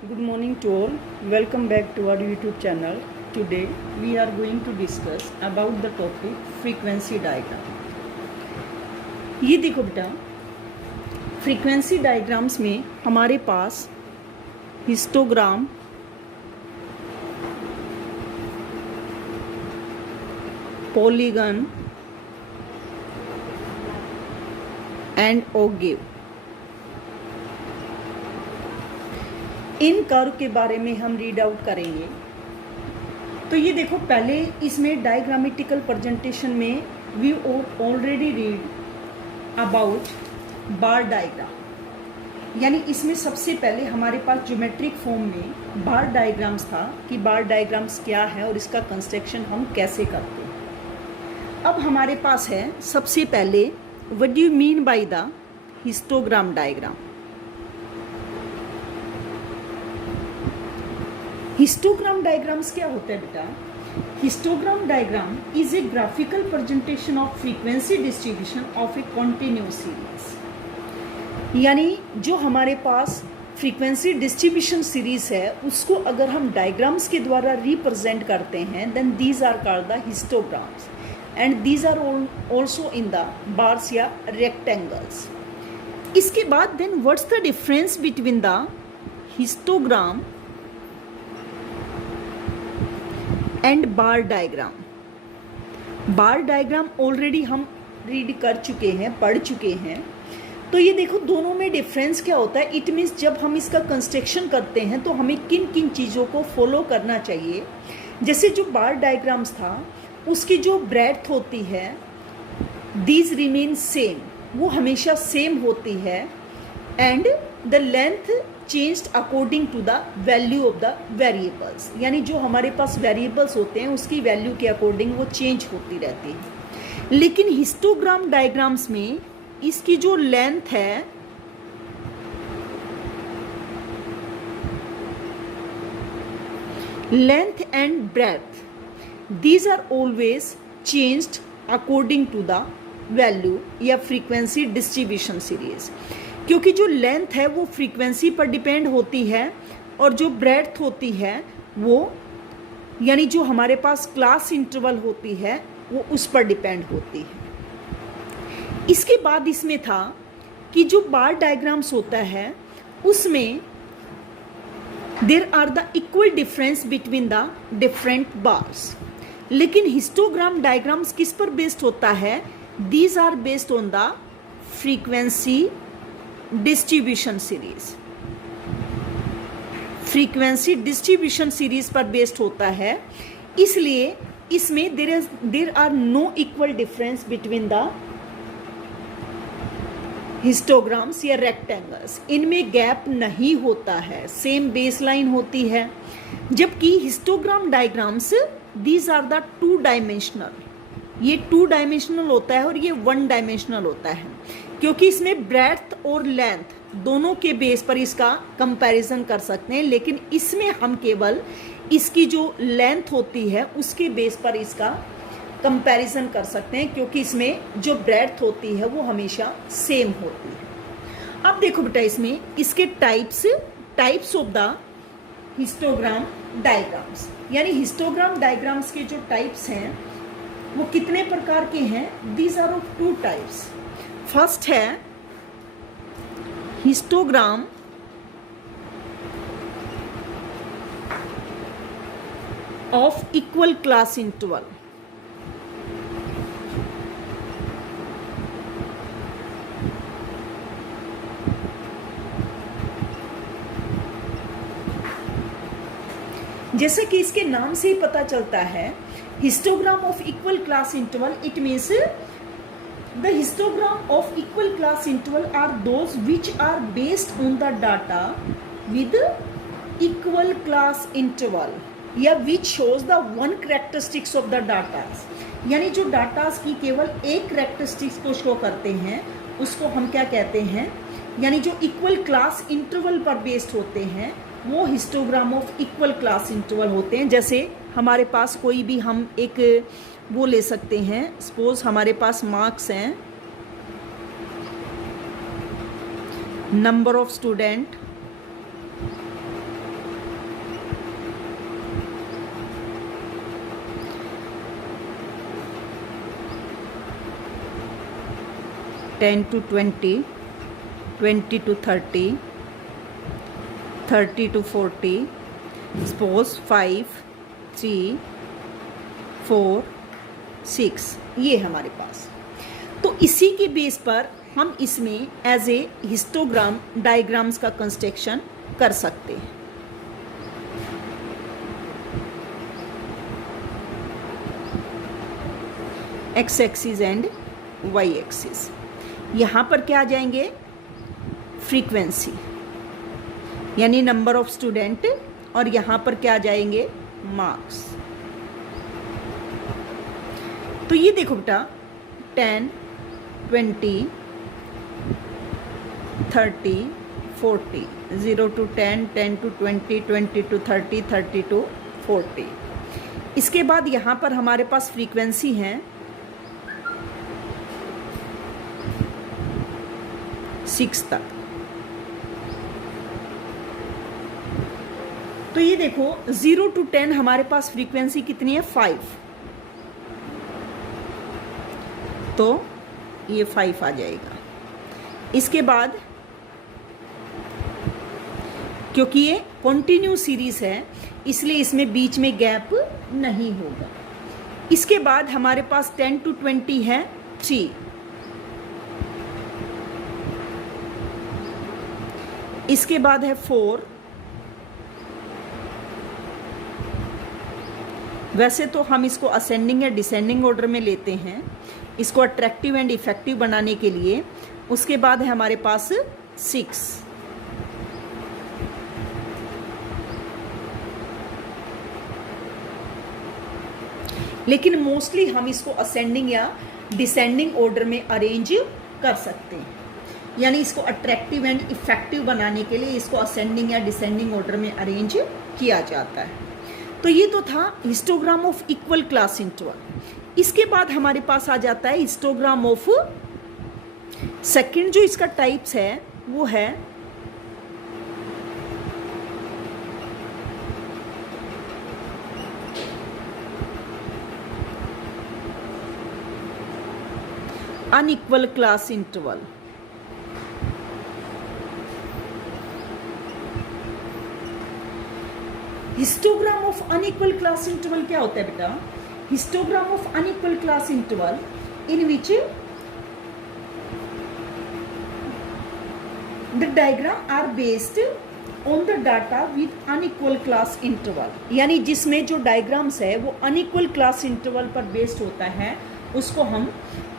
Good morning to all. Welcome back to our YouTube channel. Today we are going to discuss about the topic frequency diagram. ये देखो बेटा, frequency diagrams में हमारे पास histogram, polygon and ogive, इन curve के बारे में हम रीड आउट करेंगे। तो ये देखो, पहले इसमें डायग्रामेटिकल प्रेजेंटेशन में we already read about bar diagram, यानी इसमें सबसे पहले हमारे पास ज्योमेट्रिक फॉर्म में बार डायग्राम्स था कि बार डायग्राम्स क्या है और इसका कंस्ट्रक्शन हम कैसे करते हैं। अब हमारे पास है सबसे पहले what do you mean by the histogram diagram. Histogram diagrams क्या होता है बेटा? Histogram diagram is a graphical presentation of frequency distribution of A continuous series, यानी जो हमारे पास फ्रीक्वेंसी डिस्ट्रीब्यूशन सीरीज है उसको अगर हम डायग्राम्स के द्वारा रिप्रेजेंट करते हैं then these are called the histograms and these are also in the bars या रेक्टेंगल्स। इसके बाद then what's the difference between the histogram and bar diagram. Bar diagram already हम रीड कर चुके हैं, पढ़ चुके हैं। तो ये देखो, दोनों में डिफरेंस क्या होता है। इट मीन्स जब हम इसका कंस्ट्रक्शन करते हैं तो हमें किन किन चीज़ों को फॉलो करना चाहिए। जैसे जो बार डायग्राम्स था उसकी जो ब्रेड्थ होती है दीज रिमेन सेम, वो हमेशा सेम होती है, and the length changed according to the value of the variables, यानी जो हमारे पास वेरिएबल्स होते हैं उसकी वैल्यू के अकॉर्डिंग वो चेंज होती रहती है। लेकिन हिस्टोग्राम डायग्राम्स में इसकी जो लेंथ है length and breadth these are always changed according to the value या फ्रीक्वेंसी डिस्ट्रीब्यूशन सीरीज, क्योंकि जो लेंथ है वो फ्रीक्वेंसी पर डिपेंड होती है और जो ब्रेड्थ होती है वो, यानी जो हमारे पास क्लास इंटरवल होती है वो उस पर डिपेंड होती है। इसके बाद इसमें था कि जो बार डायग्राम्स होता है उसमें there are the equal difference between the different bars. लेकिन हिस्टोग्राम डायग्राम्स किस पर बेस्ड होता है? These are based on the frequency distribution series. Frequency distribution series पर बेस्ड होता है, इसलिए इसमें there are no equal difference between the histograms या रेक्टेंगल्स। इनमें गैप नहीं होता है, सेम बेसलाइन होती है। जबकि histogram diagrams these are the two dimensional, ये टू डायमेंशनल होता है और ये वन डायमेंशनल होता है, क्योंकि इसमें ब्रेड्थ और लेंथ दोनों के बेस पर इसका कंपैरिजन कर सकते हैं। लेकिन इसमें हम केवल इसकी जो लेंथ होती है उसके बेस पर इसका कंपैरिजन कर सकते हैं, क्योंकि इसमें जो ब्रेड्थ होती है वो हमेशा सेम होती है। अब देखो बेटा, इसमें इसके types of the histogram diagrams, यानी हिस्टोग्राम डायग्राम्स के जो टाइप्स हैं वो कितने प्रकार के हैं? These are of two types. First है histogram of equal class interval. जैसे कि इसके नाम से ही पता चलता है, histogram of equal class interval, it means the histogram of equal class interval are those which are based on the data with equal class interval या which shows the one characteristics of the data, यानी जो datas की केवल एक characteristics को show करते हैं उसको हम क्या कहते हैं? यानी जो इक्वल क्लास इंटरवल पर बेस्ड होते हैं वो histogram of equal class interval होते हैं। जैसे हमारे पास कोई भी हम एक वो ले सकते हैं, सपोज हमारे पास मार्क्स हैं, number of student, 10 to 20, 20 to 30, 30 to 40, suppose 5, 3, 4, 6 ये हमारे पास। तो इसी के बेस पर हम इसमें एज ए हिस्टोग्राम डायग्राम्स का कंस्ट्रक्शन कर सकते हैं। X axis and Y axis. यहाँ पर क्या आ जाएंगे, फ्रीक्वेंसी यानी नंबर ऑफ स्टूडेंट, और यहाँ पर क्या आ जाएंगे, मार्क्स। तो ये देखो बेटा 10, 20, 30, 40, 0 to 10, 10 to 20, 20 to 30, 30 to 40। इसके बाद यहाँ पर हमारे पास फ्रीक्वेंसी है 6 तक। तो ये देखो 0 to 10 हमारे पास फ्रीक्वेंसी कितनी है, 5। तो ये 5 आ जाएगा। इसके बाद क्योंकि ये कंटिन्यू सीरीज है इसलिए इसमें बीच में गैप नहीं होगा। इसके बाद हमारे पास 10 to 20 है 3। इसके बाद है 4। वैसे तो हम इसको असेंडिंग या डिसेंडिंग ऑर्डर में लेते हैं इसको अट्रैक्टिव एंड इफेक्टिव बनाने के लिए। उसके बाद है हमारे पास 6। लेकिन मोस्टली हम इसको असेंडिंग या डिसेंडिंग ऑर्डर में अरेंज कर सकते हैं, यानी इसको अट्रैक्टिव एंड इफेक्टिव बनाने के लिए इसको असेंडिंग या डिसेंडिंग ऑर्डर में अरेंज किया जाता है। तो ये तो था histogram of equal class interval. इसके बाद हमारे पास आ जाता है हिस्टोग्राम ऑफ सेकंड। जो इसका टाइप्स है वो है unequal class interval. Histogram of unequal class interval क्या होता है बेटा? Histogram of unequal class interval in which the diagram are based on the data with unequal class interval, यानी जिसमें जो डायग्राम्स है वो अनइक्वल क्लास इंटरवल पर बेस्ड होता है उसको हम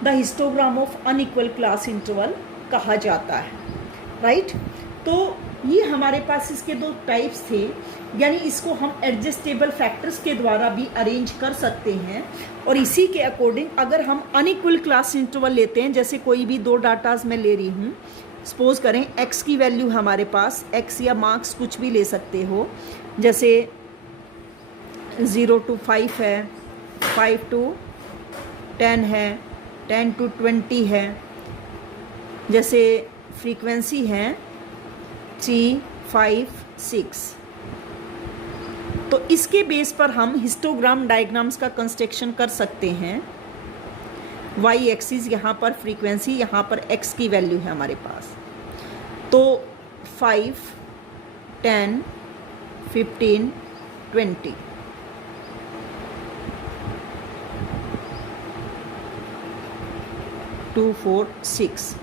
the histogram of unequal class interval कहा जाता है, राइट। तो ये हमारे पास इसके दो टाइप्स थे, यानी इसको हम एडजस्टेबल फैक्टर्स के द्वारा भी अरेंज कर सकते हैं। और इसी के अकॉर्डिंग अगर हम अनइक्वल क्लास इंटरवल लेते हैं, जैसे कोई भी दो डाटाज मैं ले रही हूँ, सपोज करें x की वैल्यू हमारे पास x या मार्क्स कुछ भी ले सकते हो, जैसे 0 to 5 है, 5 to 10 है, 10 to 20 है, जैसे फ्रीक्वेंसी है 3, 5, 6। तो इसके बेस पर हम हिस्टोग्राम डायग्राम्स का कंस्ट्रक्शन कर सकते हैं। वाई एक्सिस यहाँ पर फ्रीक्वेंसी, यहाँ पर x की वैल्यू है हमारे पास। तो 5, 10, 15, 20। टू 4 6।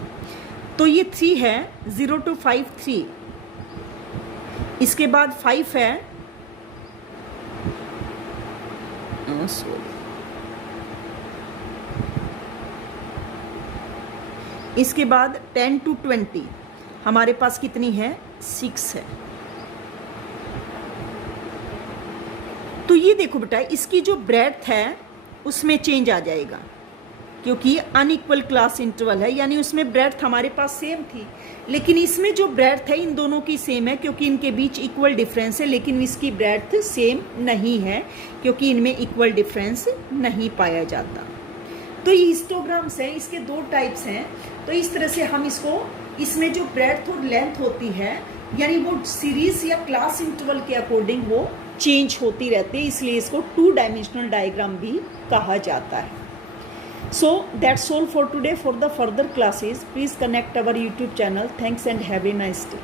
तो ये 3 है, 0 to 5 3। इसके बाद 5 है, इसके बाद 10 to 20 हमारे पास कितनी है, 6 है। तो ये देखो बेटा इसकी जो ब्रेड्थ है उसमें चेंज आ जाएगा, क्योंकि अनइक्वल क्लास इंटरवल है, यानी उसमें ब्रेड्थ हमारे पास सेम थी, लेकिन इसमें जो ब्रेड्थ है इन दोनों की सेम है क्योंकि इनके बीच इक्वल डिफरेंस है, लेकिन इसकी ब्रेड्थ सेम नहीं है क्योंकि इनमें इक्वल डिफरेंस नहीं पाया जाता। तो ये हिस्टोग्राम्स हैं, इसके दो टाइप्स हैं। तो इस तरह से हम इसको, इसमें जो ब्रेड्थ और लेंथ होती है यानी वो सीरीज या क्लास इंटरवल के अकॉर्डिंग वो चेंज होती रहती है, इसलिए इसको 2 डायमेंशनल डायग्राम भी कहा जाता है। So that's all for today. For the further classes, please connect our YouTube channel. Thanks and have a nice day.